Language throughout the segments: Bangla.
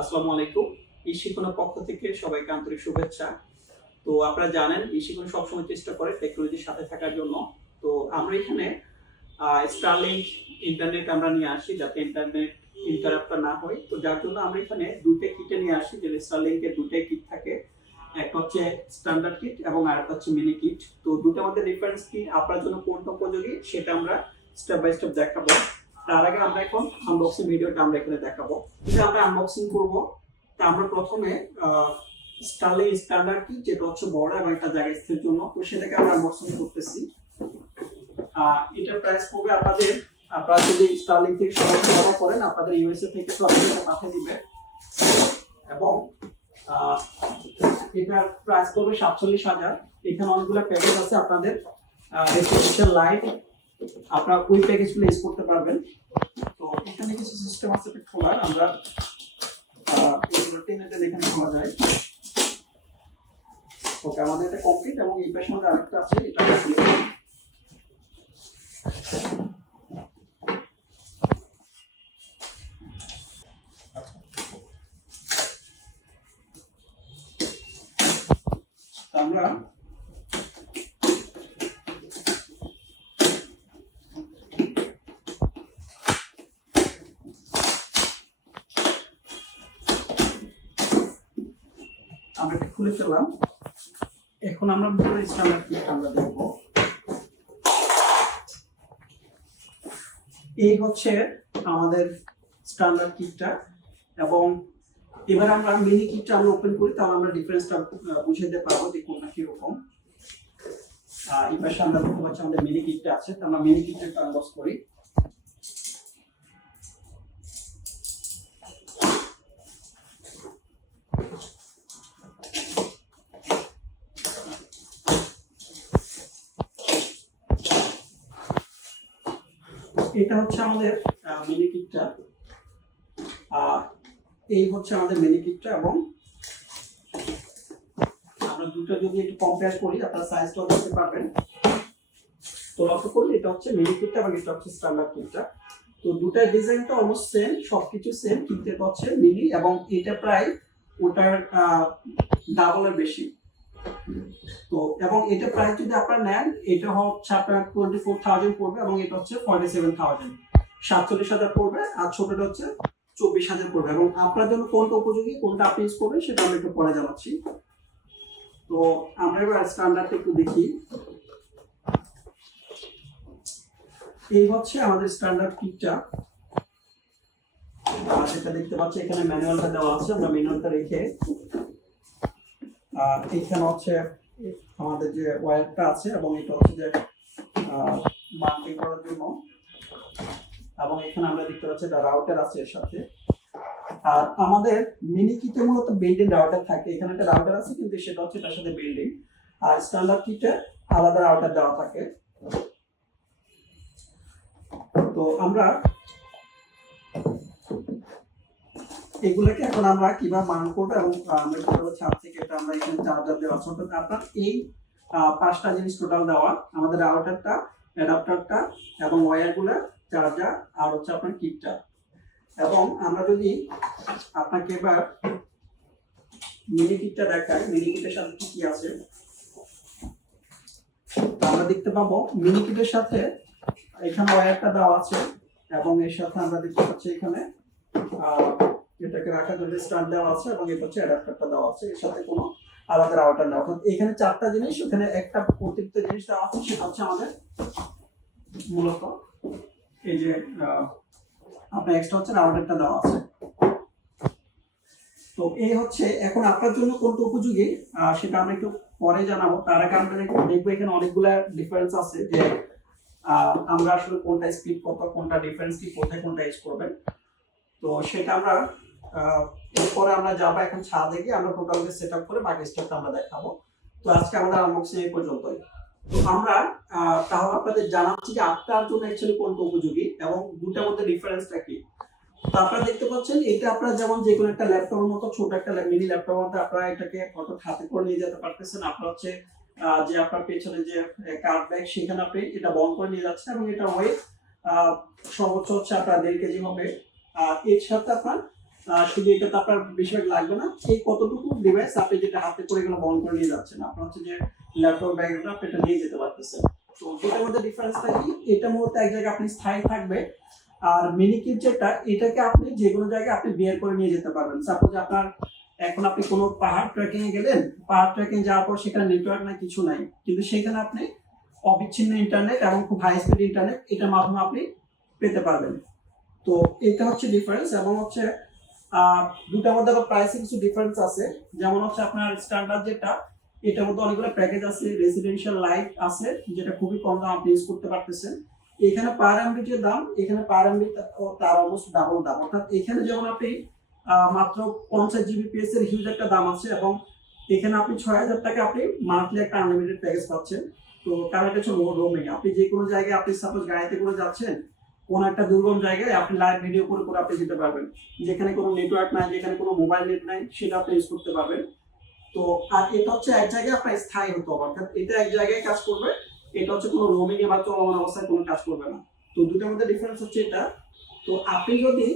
আসসালামু আলাইকুম। ইশিকোনার পক্ষ থেকে সবাইকে আন্তরিক শুভেচ্ছা। তো আপনারা জানেন ইশিকোনা সবসময় চেষ্টা করে টেকনোলজির সাথে থাকার জন্য। তো আমরা এখানে স্টারলিংক ইন্টারনেট আমরা নিয়ে আসি যাতে ইন্টারনেট ইন্টারাপ্টার না হয়। তো যার জন্য আমরা এখানে দুইটা কিটে নিয়ে আসি যে স্টারলিংকের দুটাই কিট থাকে। একটা হচ্ছে স্ট্যান্ডার্ড কিট এবং আরেকটা হচ্ছে মিনি কিট তো দুটো মধ্যে ডিফারেন্স কি? আপনার জন্য কোনটা উপযোগী? সেটা আমরা স্টেপ বাই স্টেপ দেখাবো। আমরা এখন আনবক্সিং ভিডিওটা আমরা এখানে দেখাবো। যে আমরা আনবক্সিং করব। তা আমরা প্রথমে স্টারলিং স্ট্যান্ডার্ড কি, যেটা হচ্ছে বড় এবং একটা জায়গা স্থির জন্য। তো সেটাকে আমরা আনবক্সিং করতেছি। এটার প্রাইস পড়বে আপনাদের, আপনারা যদি স্টারলিং থেকে সরাসরি অর্ডার করেন, আপনাদের ইউএসএ থেকে সরাসরি পাঠিয়ে দিবে। এবং এটার প্রাইস পড়বে সাতচল্লিশ হাজার। এখানে অনেকগুলো প্যাকেজ আছে আপনাদের। রেসিডেন্সিয়াল লাইট আপনারা ওই প্যাকেজগুলো ইউজ করতে পারবেন। তো এখানে কিছু সিস্টেম আছে খোলার, আমরা এগুলো টেনে টেনে এখানে খোলা যায় ওকে আমাদের এটা কমপ্লিট এবং এই পাশের মধ্যে আরেকটা আছে, এটা আমরা আমরা এটা খুলে ফেললাম। এখন আমরা ভিতরে স্ট্যান্ডার্ড কিট আমরা দেখব। এই হচ্ছে আমাদের স্ট্যান্ডার্ড কিটটা এবং এবার আমরা মিনি কিটটা আমরা ওপেন করি, তাহলে আমরা ডিফারেন্সটা বুঝাতে পারব যে কোনটা কীরকম। এই পাশে আমরা দেখতে পাচ্ছি আমাদের মিনি কিটটা আছে তো আমরা মিনি কিটটা আনবক্স করি। এটা হচ্ছে আমাদের মিনি কিটটা এই হচ্ছে আমাদের মিনি কিটটা এবং আমরা দুটো যদি একটু কম্পেয়ার করি, আপনারা সাইজটাও দেখতে পারবেন। তো লক্ষ্য করলে এটা হচ্ছে মিনি কিটটা এবং এটা হচ্ছে স্ট্যান্ডার্ড কিটটা তো দুটার ডিজাইনটা অলমোস্ট সেম সবকিছু সেম কিন্তু এটা হচ্ছে মিনি এবং এটা প্রায় ওটার ডাবলের বেশি। তো, এবং এটা প্রাইস যদি আপনারা নেন, এটা হচ্ছে আপনার টোয়েন্টি ফোর থাউজেন্ড পড়বে এবং এটা হচ্ছে ফর্টি সেভেন থাউজেন্ড সাতচল্লিশ হাজার পড়বে আর ছোটটা হচ্ছে চব্বিশ হাজার পড়বে। এবং আপনার জন্য কোনটা উপযোগী, কোনটা আপনি ইউজ করবেন সেটা আমরা একটু পরে জানাচ্ছি। তো, আমরা এবার স্ট্যান্ডার্ডটা একটু দেখি। এই হচ্ছে আমাদের স্ট্যান্ডার্ড কিটটা যেটা দেখতে পাচ্ছি, এখানে ম্যানুয়ালটা দেওয়া আছে, আমরা ম্যানুয়ালটা রেখে এখানে হচ্ছে আমাদের যে ওয়্যারটা আছে এবং এটা হচ্ছে যে মার্কিং করার জন্য। এবং এখানে আমরা দেখতে পাচ্ছি একটা রাউটার আছে এর সাথে। আর আমাদের মিনি কিটে মূলত বিল্ডিং রাউটার থাকে। এখানে একটা রাউটার আছে, কিন্তু সেটা হচ্ছে তার সাথে বিল্ডিং আর স্ট্যান্ডার্ড কিটে আলাদা রাউটার দেওয়া থাকে। তো আমরা এগুলোকে এখন আমরা কীভাবে বানান করব এবং আমরা কীভাবে থেকে এটা আমরা এখানে চার্জার দেওয়া অর্থাৎ আপনার এই পাঁচটা জিনিস টোটাল দেওয়া। আমাদের রাউটারটা অ্যাডাপ্টারটা এবং ওয়্যারগুলো চার্জার আর হচ্ছে আপনার কিটটা এবং আমরা যদি আপনাকে এবার মিনি কিটটা দেখাই মিনি কিটের সাথে কি কি আছে? আমরা দেখতে পাবো মিনি কিটের সাথে এখানে ওয়্যারটা দেওয়া আছে এবং এর সাথে আমরা দেখতে পাচ্ছি এখানে আহ, এটাকে রাখার জন্য স্ট্যান্ড দেওয়া আছে এবং এটা হচ্ছে অ্যাডাপ্টারটা দেওয়া আছে, এর সাথে কোনো আলাদা রাউটার নেই। অর্থাৎ এখানে চারটা জিনিস, ওখানে একটা অতিরিক্ত জিনিস দেওয়া আছে, সেটা হচ্ছে আমাদের মূলত এই যে আপনার এক্সট্রা হচ্ছে রাউটারটা দেওয়া আছে। তো এই হচ্ছে, এখন আপনার জন্য কোনটা উপযোগী সেটা আমরা একটু পরে জানাব। তার আগে আমরা দেখবো- এখানে অনেকগুলা ডিফারেন্স আছে যে আমরা আসলে কোনটা স্পিড কত, কোনটা ডিফারেন্স কি, কোথায় কোনটা ইউজ করবেন। তো সেটা আমরা এরপরে আমরা যাব এখন ছাদে গিয়ে, আমরা টোটাল সেট আপ করে বাকি স্টেপটা আমরা দেখাবো। তো আজকে আমাদের আনবক্সিং এই পর্যন্তই। তো আমরা তাহলে আপনাদের জানাচ্ছি যে আপনার জন্য অ্যাকচুয়ালি কোনটা উপযোগী এবং দুটার মধ্যে ডিফারেন্সটা কি? তো আপনারা দেখতে পাচ্ছেন, এটা আপনারা যেমন যে কোনো একটা ল্যাপটপের মতো ছোট একটা মিনি ল্যাপটপের মধ্যে আপনারা এটাকে অর্থাৎ হাতে করে নিয়ে যেতে পারতেছেন। আপনার হচ্ছে যে আপনার পেছনে যে কার্ড ব্যাগ সেখানে আপনি এটা বন্ধ করে নিয়ে যাচ্ছেন এবং এটা ওয়েট সর্বোচ্চ হচ্ছে আপনার দেড় কেজি হবে। আর এর সাথে আপনার শুধু এটা তো আপনার বেশিরভাগ লাগবে না, এই কতটুকু ডিভাইস আপনি যেটা হাতে করে এগুলো বহন করে নিয়ে যাচ্ছেন, আপনার হচ্ছে যে ল্যাপটপ ব্যাগটা আপনি এটা নিয়ে যেতে পারতেছেন। তো দুটার মধ্যে ডিফারেন্সটা কি? এটা মূলত এক জায়গায় আপনি স্থায়ী থাকবে, আর মিনি কিট যেটা, এটাকে আপনি যে কোনো জায়গায় আপনি বের করে নিয়ে যেতে পারবেন। সাপোজ আপনার এখন আপনি কোনো পাহাড় ট্রেকিং এ গেলেন, পাহাড় ট্রেকিং যাওয়ার পর সেখানে নেটওয়ার্ক নাই, কিছু নাই, কিন্তু সেখানে আপনি অবিচ্ছিন্ন ইন্টারনেট এবং খুব হাই স্পিড ইন্টারনেট এটার মাধ্যমে আপনি পেতে পারবেন। তো এটা হচ্ছে ডিফারেন্স এবং হচ্ছে দুটার মধ্যে আবার প্রাইসে কিছু ডিফারেন্স আছে। যেমন হচ্ছে আপনার স্ট্যান্ডার্ড যেটা, এটার মধ্যে অনেকগুলো প্যাকেজ আছে রেসিডেন্সিয়াল লাইট আছে, যেটা খুবই কম দাম আপনি ইউজ করতে পারতেছেন। এখানে পার এমবি যে দাম, এখানে পার এমবি তার অলমোস্ট ডাবল দাম। অর্থাৎ এখানে যেমন আপনি মাত্র পঞ্চাশ জিবিপিএস এর হিউজ একটা দাম আছে এবং এখানে আপনি ছয় হাজার টাকা আপনি মান্থলি একটা আনলিমিটেড প্যাকেজ পাচ্ছেন। তো কারণ এটা হচ্ছে রোমিং আপনি যে কোনো জায়গায় আপনি সাপোজ গাড়িতে করে যাচ্ছেন কোন একটা দুর্গম জায়গায় আপনি লাইভ ভিডিও করে করে আপনি যেতে পারবেন। যেখানে কোনো নেটওয়ার্ক নাই, যেখানে কোনো মোবাইল নেট নাই, সেটা আপনি ইউজ করতে পারবেন। তো, আর এটা হচ্ছে এক জায়গায় আপনার স্থায়ী হতে হবে, অর্থাৎ এটা এক জায়গায় কাজ করবে, এটা হচ্ছে কোনো রোমিং এ বা চলমান অবস্থায় কোনো কাজ করবে না। তো দুটোর মধ্যে ডিফারেন্স হচ্ছে এটা। তো আপনি যদি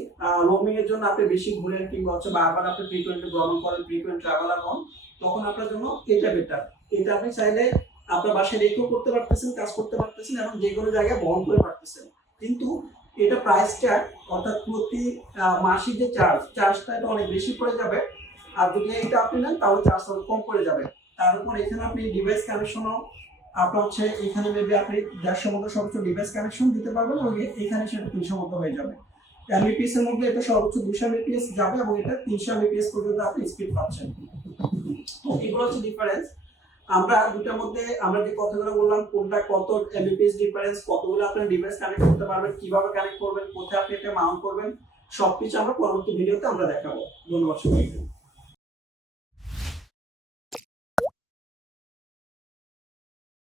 রোমিং এর জন্য আপনি বেশি ঘুরেন কিংবা হচ্ছে বারবার আপনি ফ্রিকোয়েন্ট ভ্রমণ করেন ফ্রিকোয়েন্ট ট্রাভেলার হন, তখন আপনার জন্য এটা বেটার এটা আপনি চাইলে আপনার বাসায় রেখেও করতে পারতেছেন, কাজ করতে পারতেছেন এবং যে কোনো জায়গায় বহন করে পারতেছেন। কিন্তু এটা প্রাইসটা অর্থাৎ প্রতি মাসিক যে চার্জ চার্জটা এটা অনেক বেশি পড়ে যাবে। আর যদি এটা আপনি নেন, তাহলে চার্জটা কম পড়ে যাবে। তার উপর এখানে আপনি ডিভাইস কানেকশনও আপনার হচ্ছে এখানে মেবি আপনি দেড়শো মতো সর্বোচ্চ ডিভাইস কানেকশন দিতে পারবেন এবং এখানে সেটা তিনশো মতো হয়ে যাবে। এমবিপিএস এর মধ্যে এটা সর্বোচ্চ দুশো এমবিপিএস যাবে এবং এটা তিনশো এমবিপিএস পর্যন্ত আপনি স্পিড পাচ্ছেন। এগুলো হচ্ছে ডিফারেন্স আমরা দুটার মধ্যে আমরা যে কথাগুলো বললাম, কোনটা কত এমবিপিএস ডিফারেন্স কতগুলো আপনার ডিভাইস কানেক্ট করতে পারবেন, কীভাবে কানেক্ট করবেন, কোথায় আপনি এটা মাউন্ট করবেন, সবকিছু আমরা পরবর্তী ভিডিওতে আমরা দেখাবো। ধন্যবাদ সবাইকে।